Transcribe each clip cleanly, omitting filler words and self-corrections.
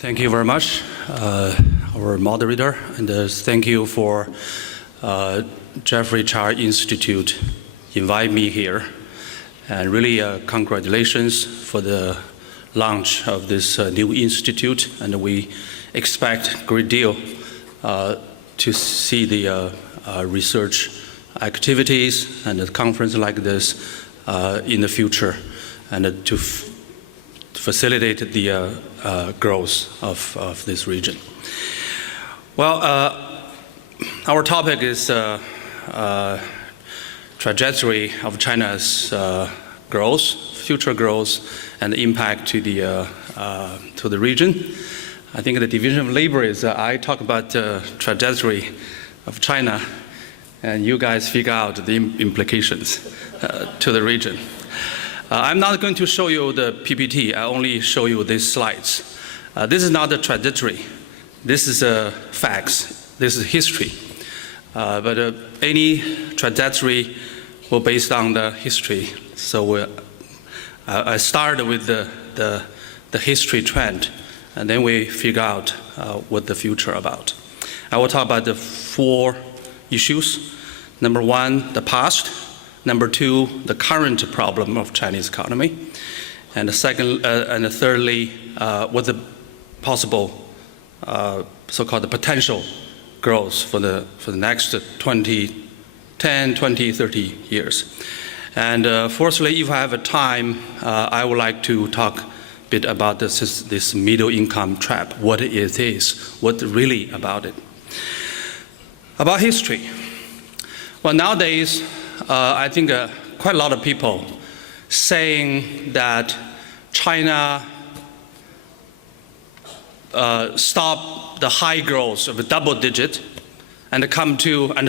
Thank you very much, our moderator, and thank you for Jeffrey Cheah Institute invite me here. And really congratulations for the launch of this new institute, and we expect a great deal to see the research activities and a conference like this in the future, and to facilitate the growth of this region. Well, our topic is trajectory of China's growth, future growth, and impact to the region. I think the division of labor is I talk about the trajectory of China, and you guys figure out the implications to the region. I'm not going to show you the PPT. I only show you these slides. This is not a trajectory. This is facts. This is history. But any trajectory will based on the history. So I start with the history trend, and then we figure out what the future about. I will talk about the 4 issues. Number 1, the past. Number 2, the current problem of Chinese economy, and thirdly, what the possible so-called potential growth for the next 10, 20, 30 years. And fourthly, if I have a time, I would like to talk a bit about this middle income trap, what it is, what really about it. About history. Well, nowadays, I think quite a lot of people saying that China stopped the high growth of a double digit and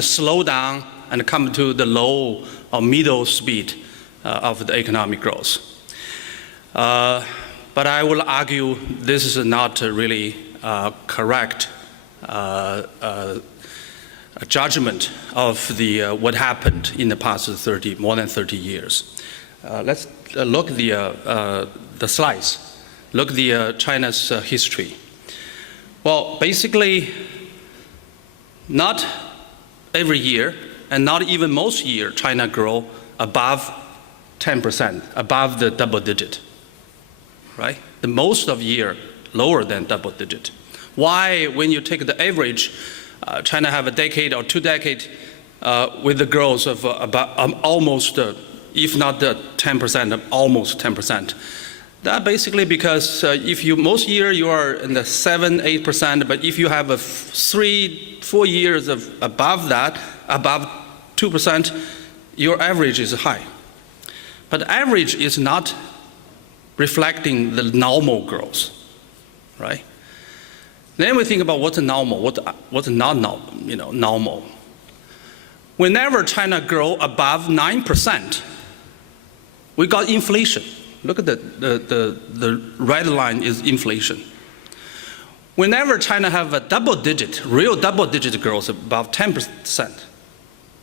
slow down and come to the low or middle speed of the economic growth. But I will argue this is not really correct a judgment of what happened in the past more than 30 years. Let's look at the slides. Look at China's history. Well, basically, not every year, and not even most year, China grow above 10%, above the double digit, right? The most of year lower than double digit. Why, when you take the average, China have a decade or 2 decades with the growth of about almost, if not the 10%, almost 10%. That basically because if most year you are in the 7, 8%, but if you have 3, 4 years of above that, above 2%, your average is high. But average is not reflecting the normal growth, right? Then we think about what's normal, what's not normal. Whenever China grow above 9%, we got inflation. Look at the red line is inflation. Whenever China have a real double digit growth above 10%,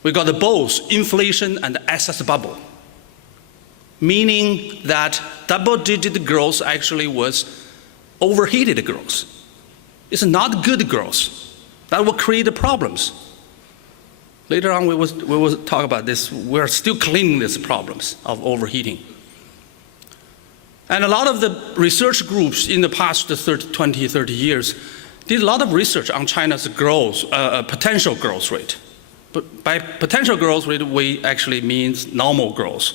we got both inflation and excess bubble. Meaning that double digit growth actually was overheated growth. It's not good growth. That will create problems. Later on, we will talk about this. We're still cleaning these problems of overheating. And a lot of the research groups in the past 20, 30 years did a lot of research on China's growth, potential growth rate. But by potential growth rate, we actually means normal growth.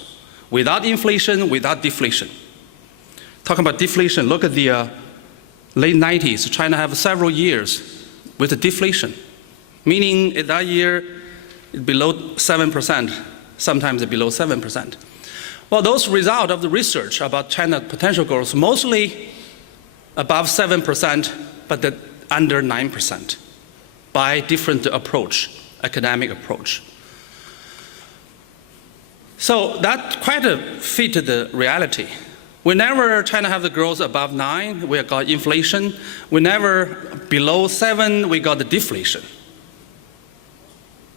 Without inflation, without deflation. Talking about deflation, look at the late 90s, China have several years with a deflation, meaning that year below 7%, sometimes below 7%. Well, those results of the research about China's potential growth mostly above 7%, but under 9% by different approach, academic approach. So that quite fit the reality. Whenever China have the growth above 9, we got inflation. Whenever below 7, we got the deflation.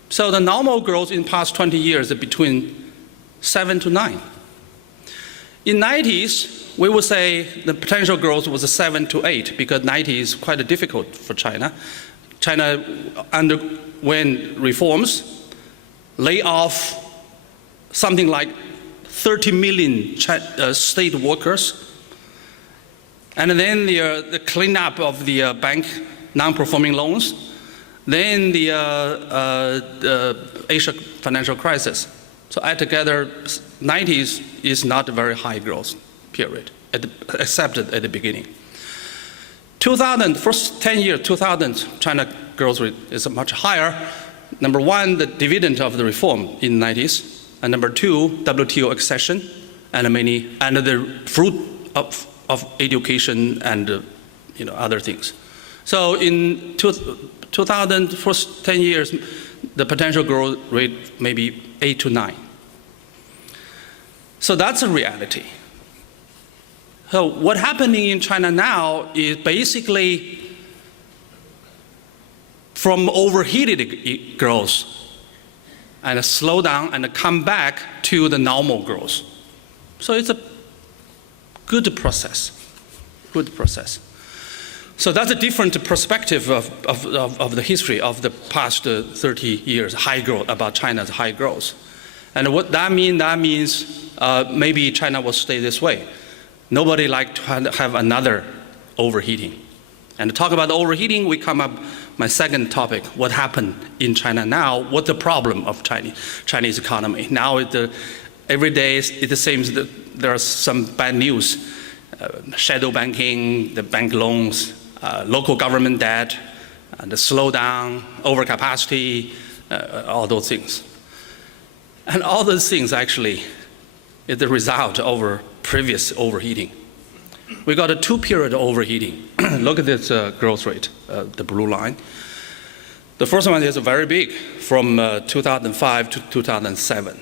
So the normal growth in past 20 years is between 7 to 9. In 90s, we would say the potential growth was 7 to 8 because 90 is quite difficult for China. China underwent reforms, lay off something like 30 million state workers, and then the cleanup of the bank non-performing loans, then the Asia financial crisis. So altogether, 90s is not a very high growth period, except at the beginning. 2000, first 10 years, 2000, China growth rate is much higher. Number one, the dividend of the reform in the 90s. And number two, WTO accession, and the fruit of education and other things. So in 2000, first 10 years, the potential growth rate may be 8 to 9. So that's a reality. So what's happening in China now is basically from overheated growth and a slowdown and a comeback to the normal growth. So it's a good process, So that's a different perspective of the history of the past 30 years, high growth, about China's high growth. And what that means maybe China will stay this way. Nobody likes to have another overheating. And to talk about overheating, we come up my second topic, what happened in China now, what's the problem of Chinese economy. Now every day it seems that there are some bad news, shadow banking, the bank loans, local government debt, the slowdown, overcapacity, all those things. And all those things actually is the result of previous overheating. We got a two-period overheating. Look at this growth rate, the blue line. The first one is very big, from 2005 to 2007.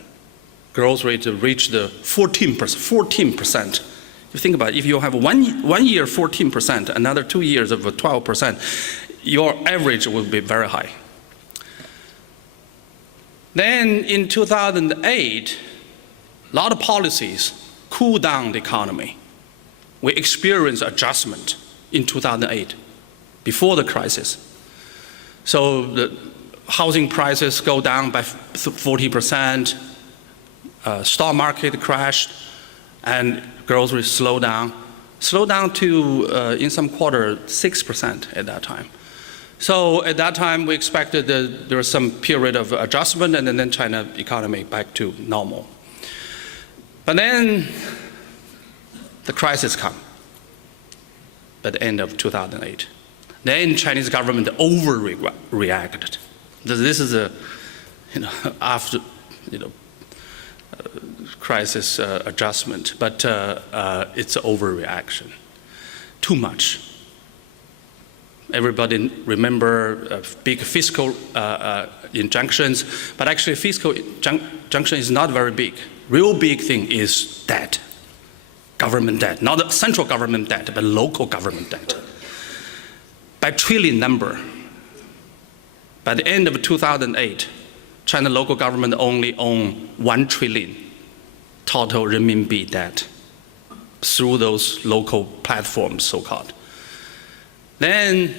Growth rate reached 14%. You think about it, if you have one year 14%, another 2 years of 12%, your average will be very high. Then in 2008, a lot of policies cooled down the economy. We experienced adjustment in 2008, before the crisis. So the housing prices go down by 40%, stock market crashed, and growth rate slowed down to, in some quarter, 6% at that time. So at that time, we expected that there was some period of adjustment, and then China economy back to normal. But then the crisis come at the end of 2008. Then Chinese government overreacted. This is after crisis adjustment, but it's an overreaction. Too much. Everybody remember big fiscal injunctions, but actually fiscal injunction is not very big. Real big thing is debt, government debt, not the central government debt, but local government debt. By trillion number, by the end of 2008, China local government only owned 1 trillion total renminbi debt through those local platforms, so-called. Then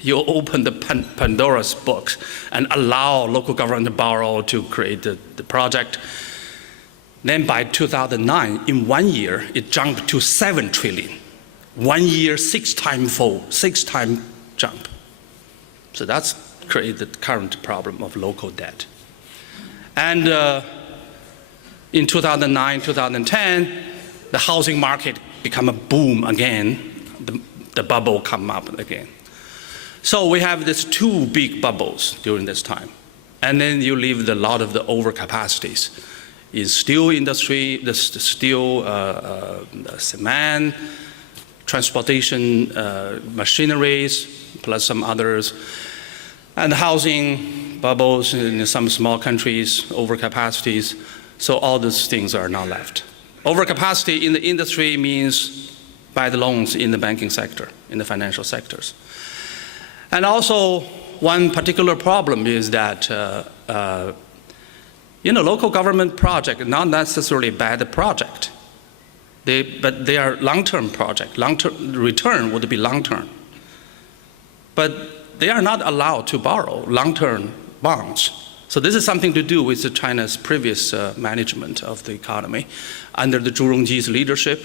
you open the Pandora's box and allow local government to borrow to create the project. Then by 2009, in 1 year, it jumped to 7 trillion. 1 year, 6 times jump. So that's created the current problem of local debt. And in 2009, 2010, the housing market become a boom again. The bubble come up again. So we have these two big bubbles during this time. And then you leave a lot of the overcapacities in steel industry, the steel, cement, transportation machineries, plus some others, and housing bubbles in some small countries, overcapacities. So all these things are now left. Overcapacity in the industry means bad loans in the banking sector, in the financial sectors. And also, one particular problem is that local government project, not necessarily a bad project. But they are long-term project. Long-term return would be long-term. But they are not allowed to borrow long-term bonds. So this is something to do with China's previous management of the economy. Under the Zhu Rongji's leadership,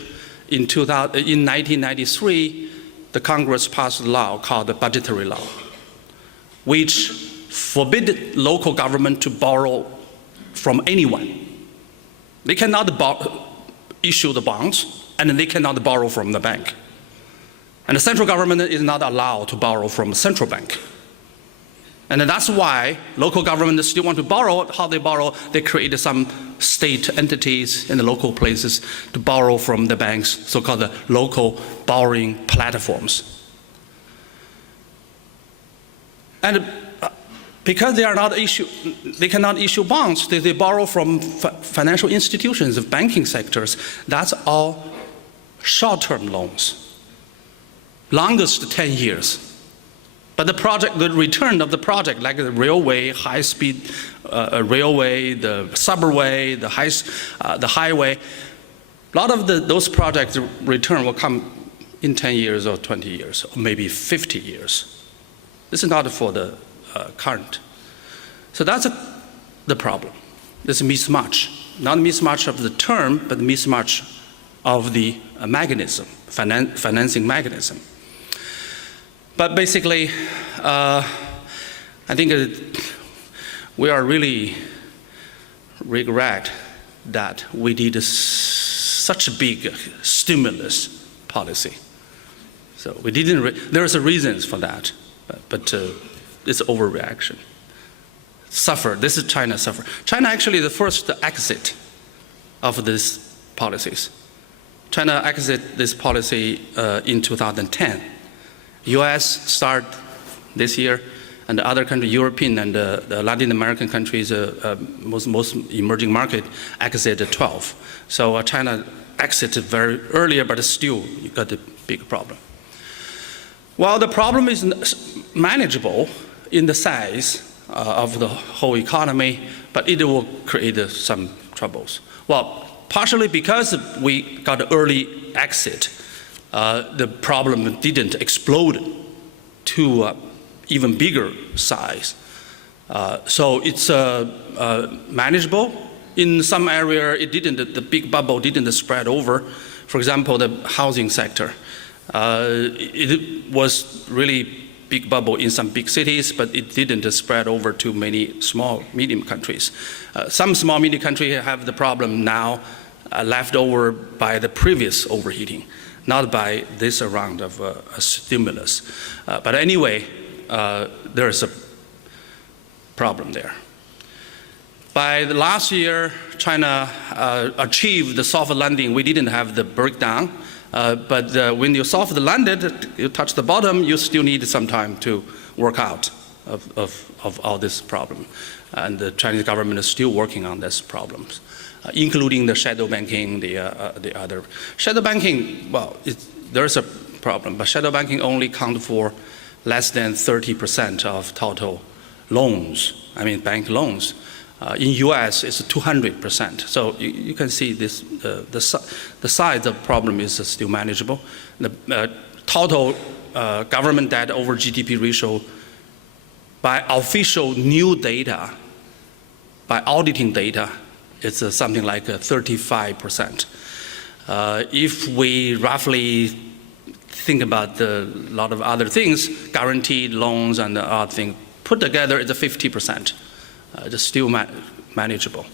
in 1993, the Congress passed a law called the Budgetary Law, which forbid local government to borrow from anyone. They cannot issue the bonds, and they cannot borrow from the bank. And the central government is not allowed to borrow from the central bank. And that's why local governments still want to borrow. How they borrow, they create some state entities in the local places to borrow from the banks, so-called local borrowing platforms. And because they cannot issue bonds, they borrow from financial institutions of banking sectors. That's all short-term loans, longest 10 years. But the return of the project, like the railway, high-speed railway, the subway, the highway, a lot of those projects' return will come in 10 years or 20 years, or maybe 50 years. This is not for the current. So that's the problem. This mismatch, not mismatch of the term, but mismatch of the mechanism, financing mechanism. But basically, I think we are really regret that we did such a big stimulus policy. So we didn't. There's a reasons for that, but it's overreaction. This is China suffer. China actually the first exit of these policies. China exited this policy in 2010. U.S. start this year, and the other countries, European and the Latin American countries, most emerging market, exited 12. So China exited very earlier, but still you got a big problem. Well, the problem is manageable in the size of the whole economy, but it will create some troubles. Well, partially because we got an early exit, the problem didn't explode to even bigger size. So it's manageable. In some area, the big bubble didn't spread over. For example, the housing sector. It was really big bubble in some big cities, but it didn't spread over to many small, medium countries. Some small, medium countries have the problem now left over by the previous overheating, not by this round of a stimulus. But anyway, there's a problem there. By the last year, China achieved the soft landing. We didn't have the breakdown, but when you soft landed, you touch the bottom, you still need some time to work out of all this problem. And the Chinese government is still working on these problems, including the shadow banking, the other. Shadow banking, well, there's a problem, but shadow banking only count for less than 30% of total loans, bank loans. In US, it's 200%. So you can see this, the size of the problem is still manageable. The total government debt over GDP ratio by official new data, by auditing data, it's something like 35%. If we roughly think about a lot of other things, guaranteed loans and the other thing, put together it's 50%. It's still manageable.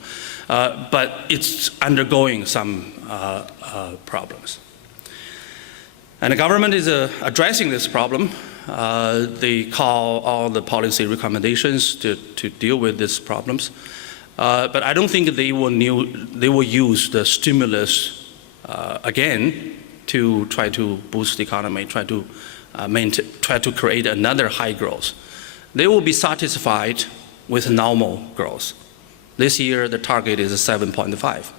But it's undergoing some problems. And the government is addressing this problem. They call all the policy recommendations to deal with these problems. But I don't think they will use the stimulus again to try to boost the economy, try to create another high growth. They will be satisfied with normal growth. This year, the target is 7.5.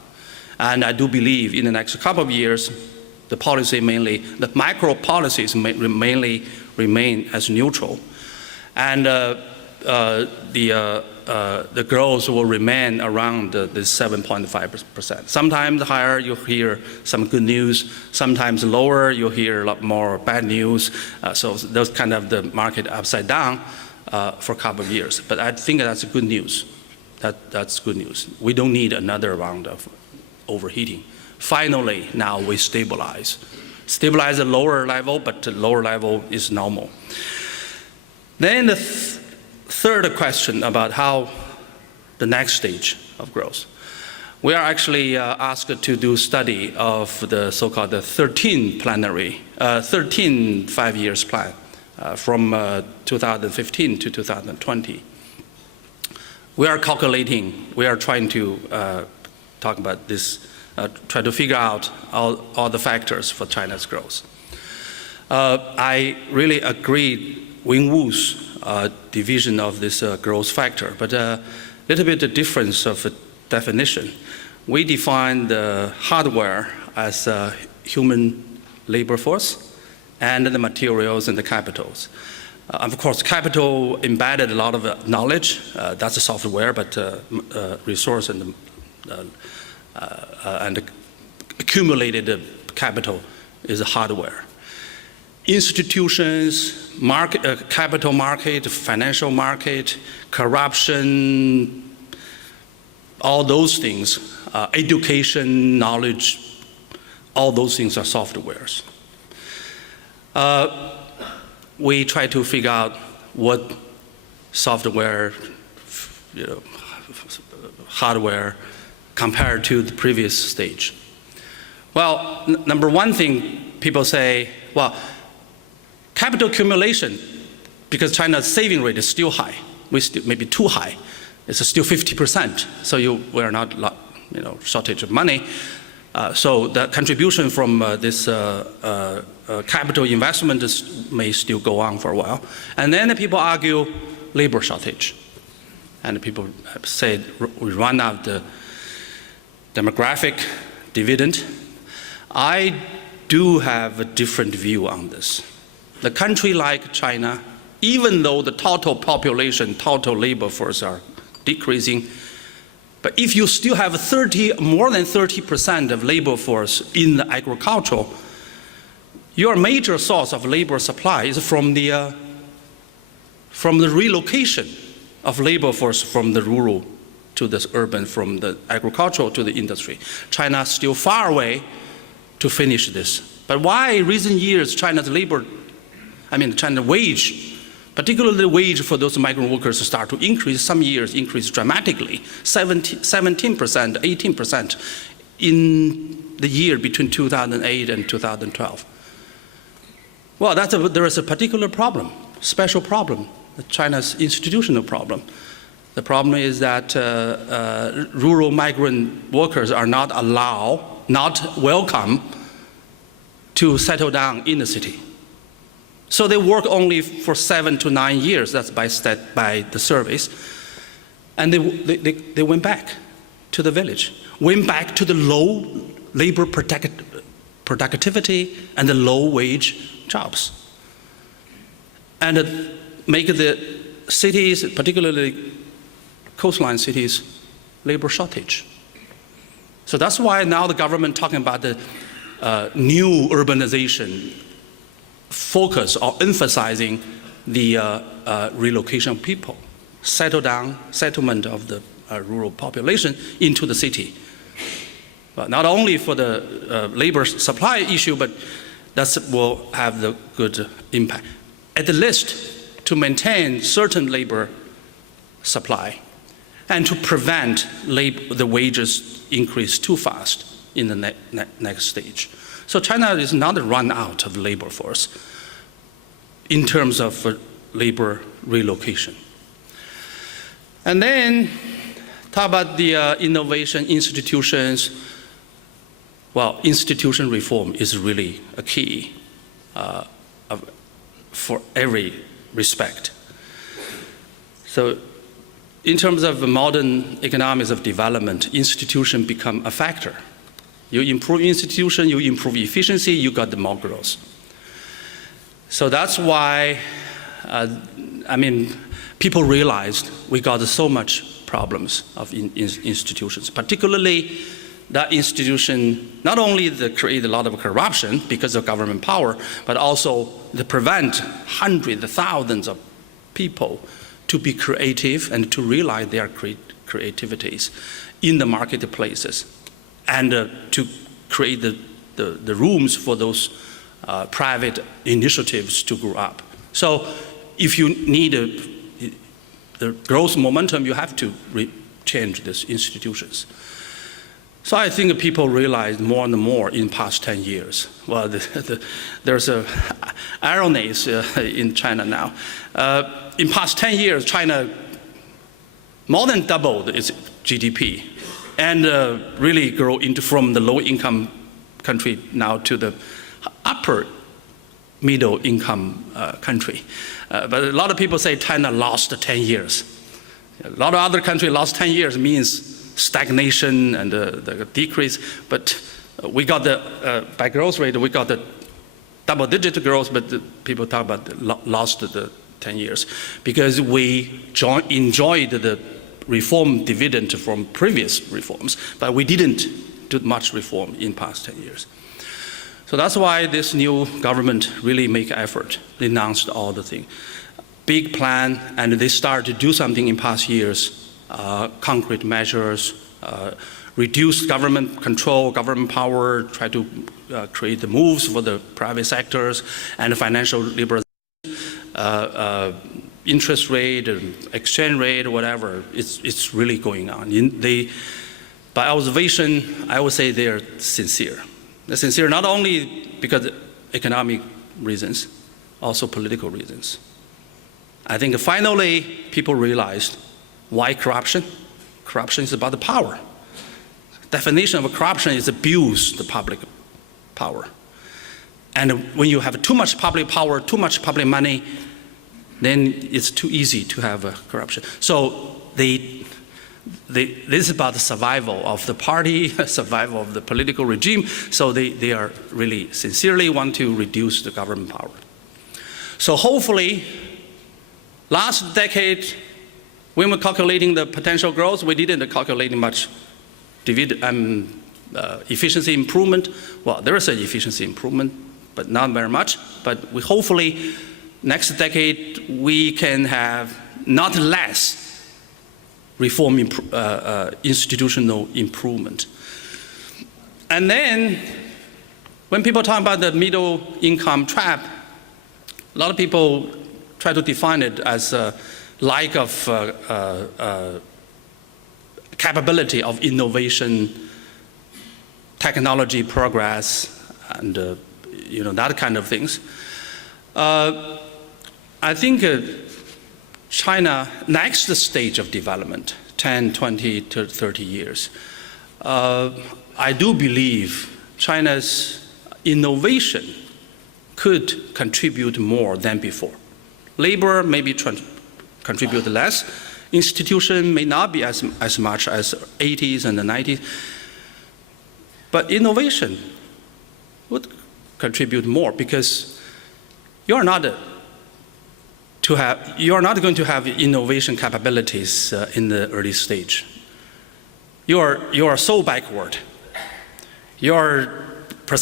And I do believe in the next couple of years, the macro policies mainly remain as neutral. And the growth will remain around the 7.5%. Sometimes higher, you hear some good news. Sometimes lower, you hear a lot more bad news. So those kind of the market upside down for a couple of years. But I think that's good news. That's good news. We don't need another round of overheating. Finally, now we stabilize. Stabilize at lower level, but the lower level is normal. Then the third question about how the next stage of growth. We are actually asked to do study of the so-called 13 5 years plan from 2015 to 2020. We are calculating, we are trying to talk about this, try to figure out all the factors for China's growth. I really agree Wing Wu's division of this growth factor, but a little bit of difference of definition. We define the hardware as a human labor force and the materials and the capitals. Of course, capital embedded a lot of knowledge, that's a software, but resource and accumulated capital is a hardware. Institutions, capital market, financial market, corruption, all those things, education, knowledge, all those things are softwares. We try to figure out what software, hardware compared to the previous stage. Well, number one thing people say, well, capital accumulation, because China's saving rate is still high, maybe too high. It's still 50%, so we're not, shortage of money. So the contribution from this capital investment may still go on for a while. And then people argue labor shortage. And people say we run out the demographic dividend. I do have a different view on this. The country like China, even though the total population, total labor force are decreasing, but if you still have more than 30% of labor force in the agricultural, your major source of labor supply is from the relocation of labor force from the rural to the urban, from the agricultural to the industry. China is still far away to finish this. But why in recent years China's wage, particularly the wage for those migrant workers, start to increase. Some years increase dramatically, 17%, 18% in the year between 2008 and 2012. Well, there is a particular problem, special problem, China's institutional problem. The problem is that rural migrant workers are not welcome to settle down in the city. So they work only for 7 to 9 years, that's by the surveys. And they went back to the village, went back to the low labor productivity and the low wage jobs. And make the cities, particularly coastline cities, labor shortage. So that's why now the government talking about the new urbanization focus or emphasizing the relocation of people, settlement of the rural population into the city. But not only for the labor supply issue, but that will have the good impact. At the least, to maintain certain labor supply and to prevent the wages increase too fast in the next stage. So China is not run out of labor force in terms of labor relocation. And then talk about the innovation institutions. Well, institution reform is really a key for every respect. So in terms of modern economics of development, institutions become a factor. You improve institution, you improve efficiency, you got the more growth. So that's why I mean, people realized we got so much problems of institutions, particularly that institution not only create a lot of corruption because of government power, but also they prevent hundreds of thousands of people to be creative and to realize their creativities in the marketplaces, and to create the rooms for those private initiatives to grow up. So if you need the growth momentum, you have to change these institutions. So I think people realize more and more in past 10 years. Well, there's a irony in China now. In past 10 years, China more than doubled its GDP and really grow from the low-income country now to the upper middle-income country. But a lot of people say China lost 10 years. A lot of other countries lost 10 years means stagnation and the decrease, but we got by growth rate, we got the double-digit growth, but people talk about lost the 10 years because we enjoyed the reform dividend from previous reforms, but we didn't do much reform in past 10 years. So that's why this new government really make effort. They announced all the things. Big plan, and they start to do something in past years. Concrete measures, reduce government control, government power, try to create the moves for the private sectors and financial liberalization, interest rate, exchange rate, whatever. It's really going on. By observation, I would say they're sincere. They're sincere not only because of economic reasons, also political reasons. I think finally people realized why corruption? Corruption is about the power. Definition of corruption is abuse the public power. And when you have too much public power, too much public money, then it's too easy to have corruption. So this is about the survival of the party, survival of the political regime. So they are really sincerely want to reduce the government power. So hopefully, last decade, when we're calculating the potential growth, we didn't calculate much efficiency improvement. Well, there is an efficiency improvement, but not very much. But we hopefully, next decade, we can have not less reform institutional improvement. And then, when people talk about the middle income trap, a lot of people try to define it as a lack of capability of innovation, technology progress, and that kind of things. I think China, next stage of development, 10, 20 to 30 years, I do believe China's innovation could contribute more than before. Labor maybe contribute less. Institution may not be as much as 80s and the 90s. But innovation would contribute more because you're not going to have innovation capabilities in the early stage. You are so backward. Your per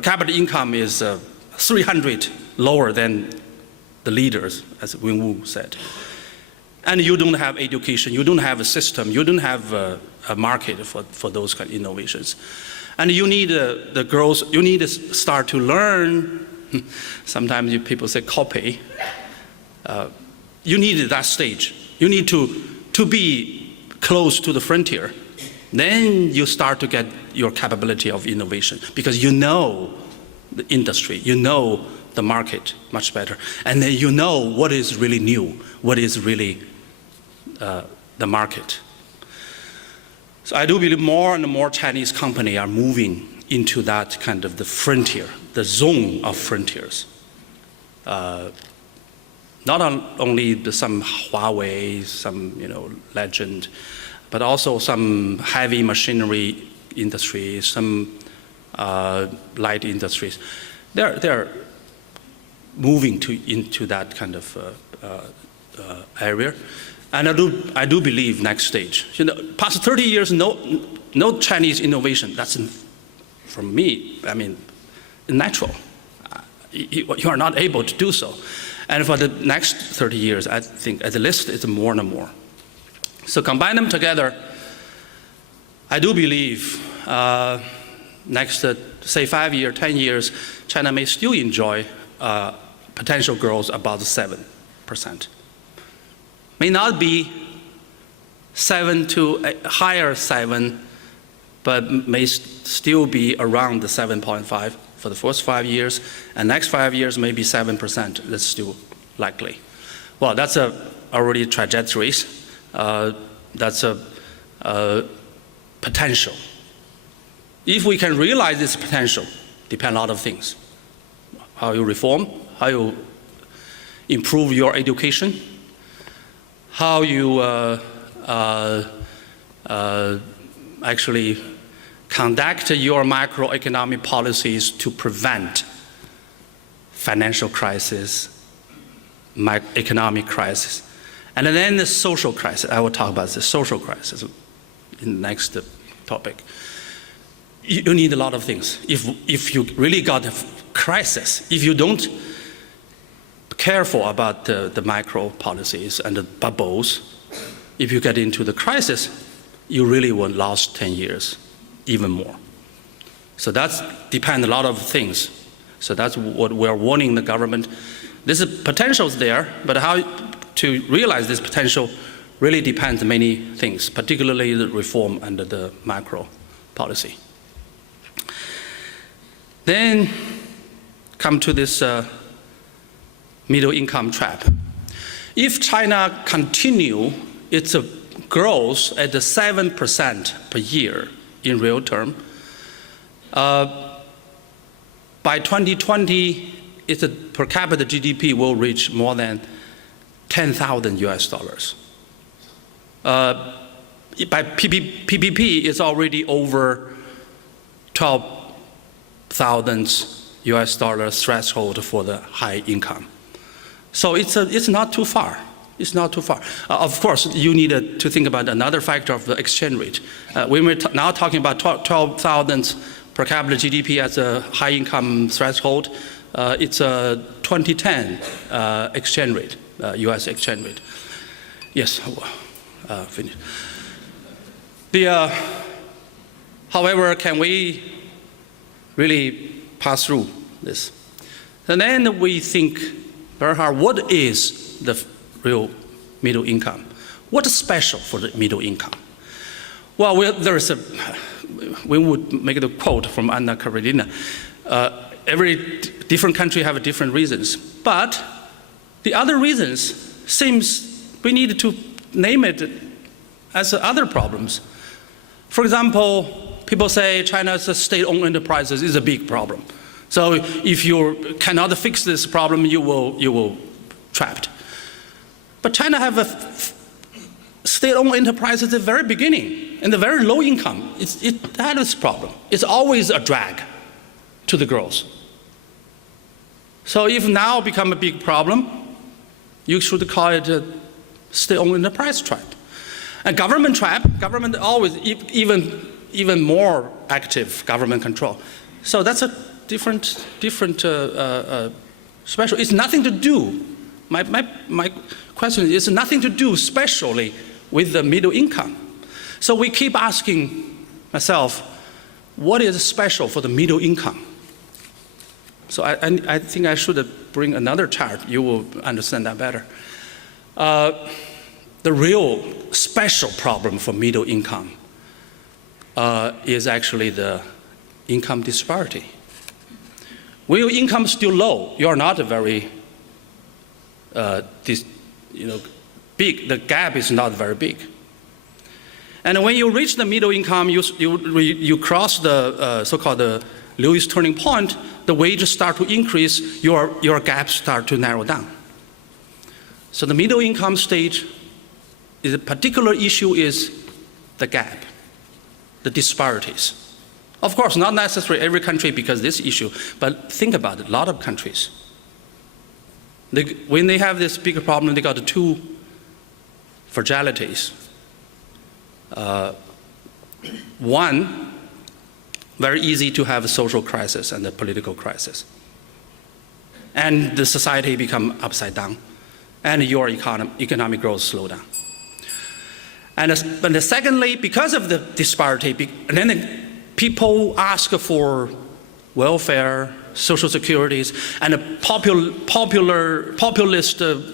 capita income is 300 lower than the leaders, as Wing Wu said. And you don't have education, you don't have a system, you don't have a market for those kind of innovations. And you need the growth, you need to start to learn. Sometimes people say copy. You need that stage. You need to be close to the frontier. Then you start to get your capability of innovation because you know the industry, you know the market much better. And then you know what is really new, what is really the market. So I do believe more and more Chinese companies are moving into that kind of the frontier, the zone of frontiers. Not only some Huawei, some legend, but also some heavy machinery industries, some light industries. They're moving into that kind of area. And I do believe next stage. Past 30 years, no Chinese innovation. That's, from me, I mean, natural. You are not able to do so. And for the next 30 years, I think at the least it's more and more. So combine them together, I do believe next, say 5 years, 10 years, China may still enjoy potential growth about 7%. May not be 7 to higher 7, but may still be around the 7.5 for the first 5 years, and next 5 years maybe 7%. That's still likely. Well, that's already trajectories. That's a potential. If we can realize this potential, depend a lot of things. How you reform, how you improve your education, how you actually conduct your macroeconomic policies to prevent financial crisis, economic crisis, and then the social crisis. I will talk about the social crisis in the next topic. You need a lot of things. If you really got a crisis, if you don't careful about the macro policies and the bubbles, if you get into the crisis, you really will last 10 years, even more. So that's depend a lot of things. So that's what we're warning the government. This potential is there, but how to realize this potential really depends on many things, particularly the reform under the macro policy. Then come to this middle income trap. If China continue its growth at 7% per year in real term, by 2020, its per capita GDP will reach more than 10,000 US dollars. By PPP, it's already over 12,000 US dollars threshold for the high income. So it's not too far. It's not too far. Of course, you need to think about another factor of the exchange rate. When we're now talking about 12,000 per capita GDP as a high income threshold, it's a 2010 exchange rate, US exchange rate. Yes, finish. However, can we really pass through this? And then we think very hard, what is the real middle income? What's special for the middle income? Well, we would make the quote from Anna Karenina. Every different country have different reasons, but the other reasons seems we need to name it as other problems. For example, people say China's state-owned enterprises is a big problem. So if you cannot fix this problem, you will trapped. But China have a state-owned enterprise at the very beginning, and the very low income. It had this problem. It's always a drag to the growth. So if now become a big problem, you should call it a state-owned enterprise trap. And government trap, government always even more active government control. So that's a different special. It's nothing to do. My question is, it's nothing to do especially with the middle income. So we keep asking myself, what is special for the middle income? So I think I should bring another chart. You will understand that better. The real special problem for middle income is actually the income disparity. When your income is still low, you are not a very big. The gap is not very big. And when you reach the middle income, you cross the so-called the Lewis turning point. The wages start to increase. Your gaps start to narrow down. So the middle income stage, is a particular issue is the gap, the disparities. Of course, not necessarily every country because this issue, but think about it, a lot of countries. When they have this bigger problem, they got two fragilities. One, very easy to have a social crisis and a political crisis. And the society become upside down, and your economic growth slow down. But secondly, because of the disparity, and then people ask for welfare, social securities, and populist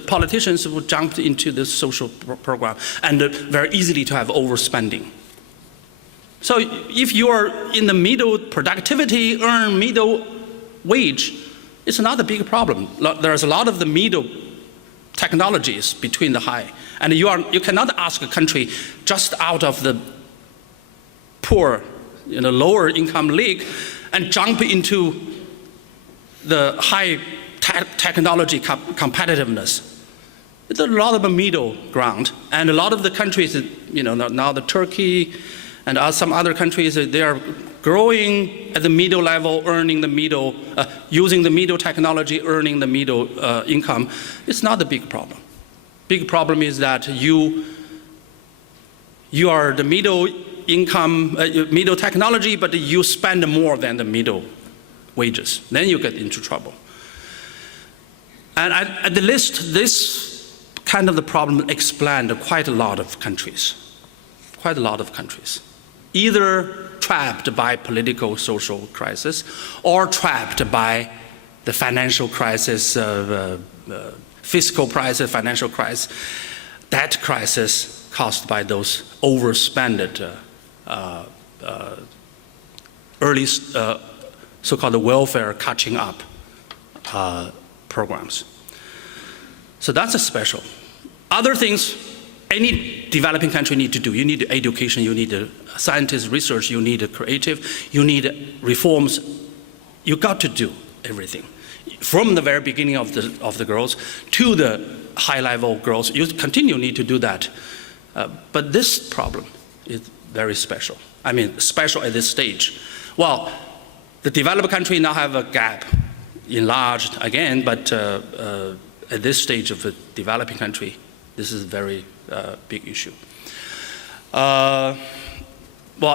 politicians would jump into the social program, and very easily to have overspending. So if you are in the middle productivity, earn middle wage, it's not a big problem. There's a lot of the middle technologies between the high. And you cannot ask a country just out of the poor, lower income league and jump into the high technology competitiveness. It's a lot of a middle ground. And a lot of the countries, now the Turkey and some other countries, they are growing at the middle level, earning the middle, using the middle technology, earning the middle income. It's not a big problem. Big problem is that you are the middle income, middle technology, but you spend more than the middle wages. Then you get into trouble. And at the list, this kind of the problem explained quite a lot of countries. Quite a lot of countries. Either trapped by political social crisis or trapped by the financial crisis, fiscal crisis, financial crisis, debt crisis caused by those overspended early so-called welfare catching up programs. So that's a special. Other things any developing country need to do. You need education, you need scientist research, you need creative, you need reforms. You got to do everything. From the very beginning of the growth to the high level growth, you need to do that. But this problem is very special. I mean, special at this stage. Well, the developed country now have a gap enlarged again, but at this stage of the developing country, this is a very big issue. Well,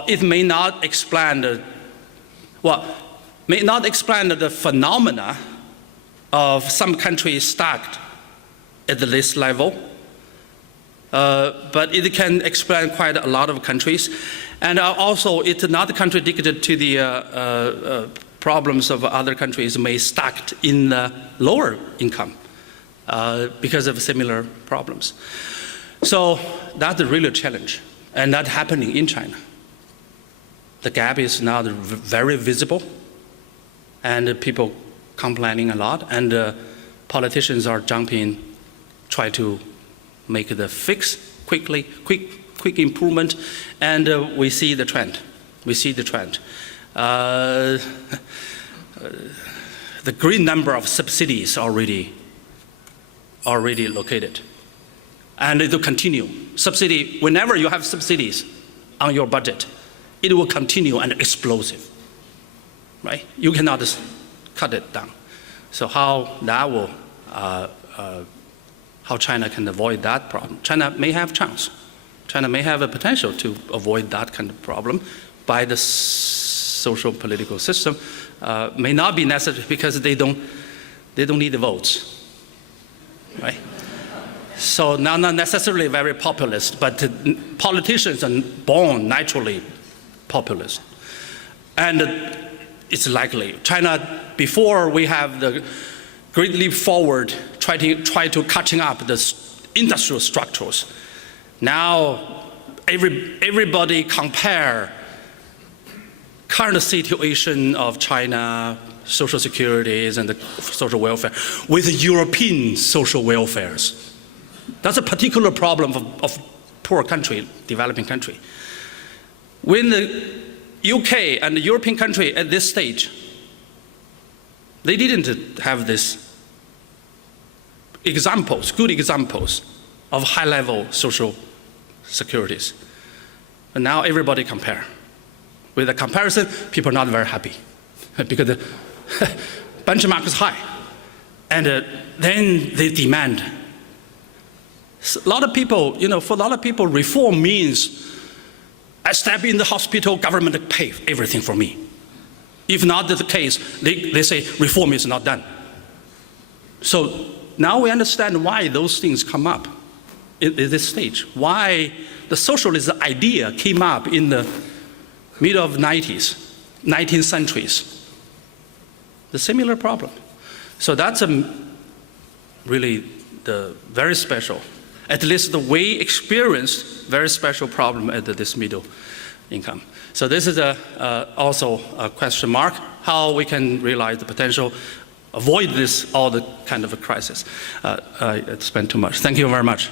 it may not explain the phenomena of some countries stuck at this level, but it can explain quite a lot of countries. And also, it's not contradicted to the problems of other countries may stuck in the lower income because of similar problems. So that's really a challenge, and that's happening in China. The gap is now very visible, and people complaining a lot, and politicians are jumping, try to make the fix quickly, quick improvement, and we see the trend. We see the trend. The great number of subsidies already located, and it will continue. Subsidy, whenever you have subsidies on your budget, it will continue and explosive, right? You cannot just cut it down. So how that will, how China can avoid that problem? China may have chance. China may have a potential to avoid that kind of problem by the social political system. May not be necessary because they don't need the votes, right? So now not necessarily very populist, but politicians are born naturally populist. And it's likely. China, before we have the great leap forward, try to catching up the industrial structures. Now, everybody compare current situation of China, social securities and the social welfare with European social welfares. That's a particular problem of poor country, developing country. When the UK and the European country at this stage, they didn't have this examples, good examples of high-level social securities. But now everybody compare. With the comparison, people are not very happy because the benchmark is high. And then they demand. So a lot of people, for a lot of people, reform means I step in the hospital, government pay everything for me. If not the case, they say reform is not done. So now we understand why those things come up in this stage, why the socialist idea came up in the middle of 19th centuries. The similar problem. So that's really the very special, at least the way experienced very special problem at this middle income. So this is also a question mark, how we can realize the potential, avoid all the kind of a crisis. I spent too much. Thank you very much.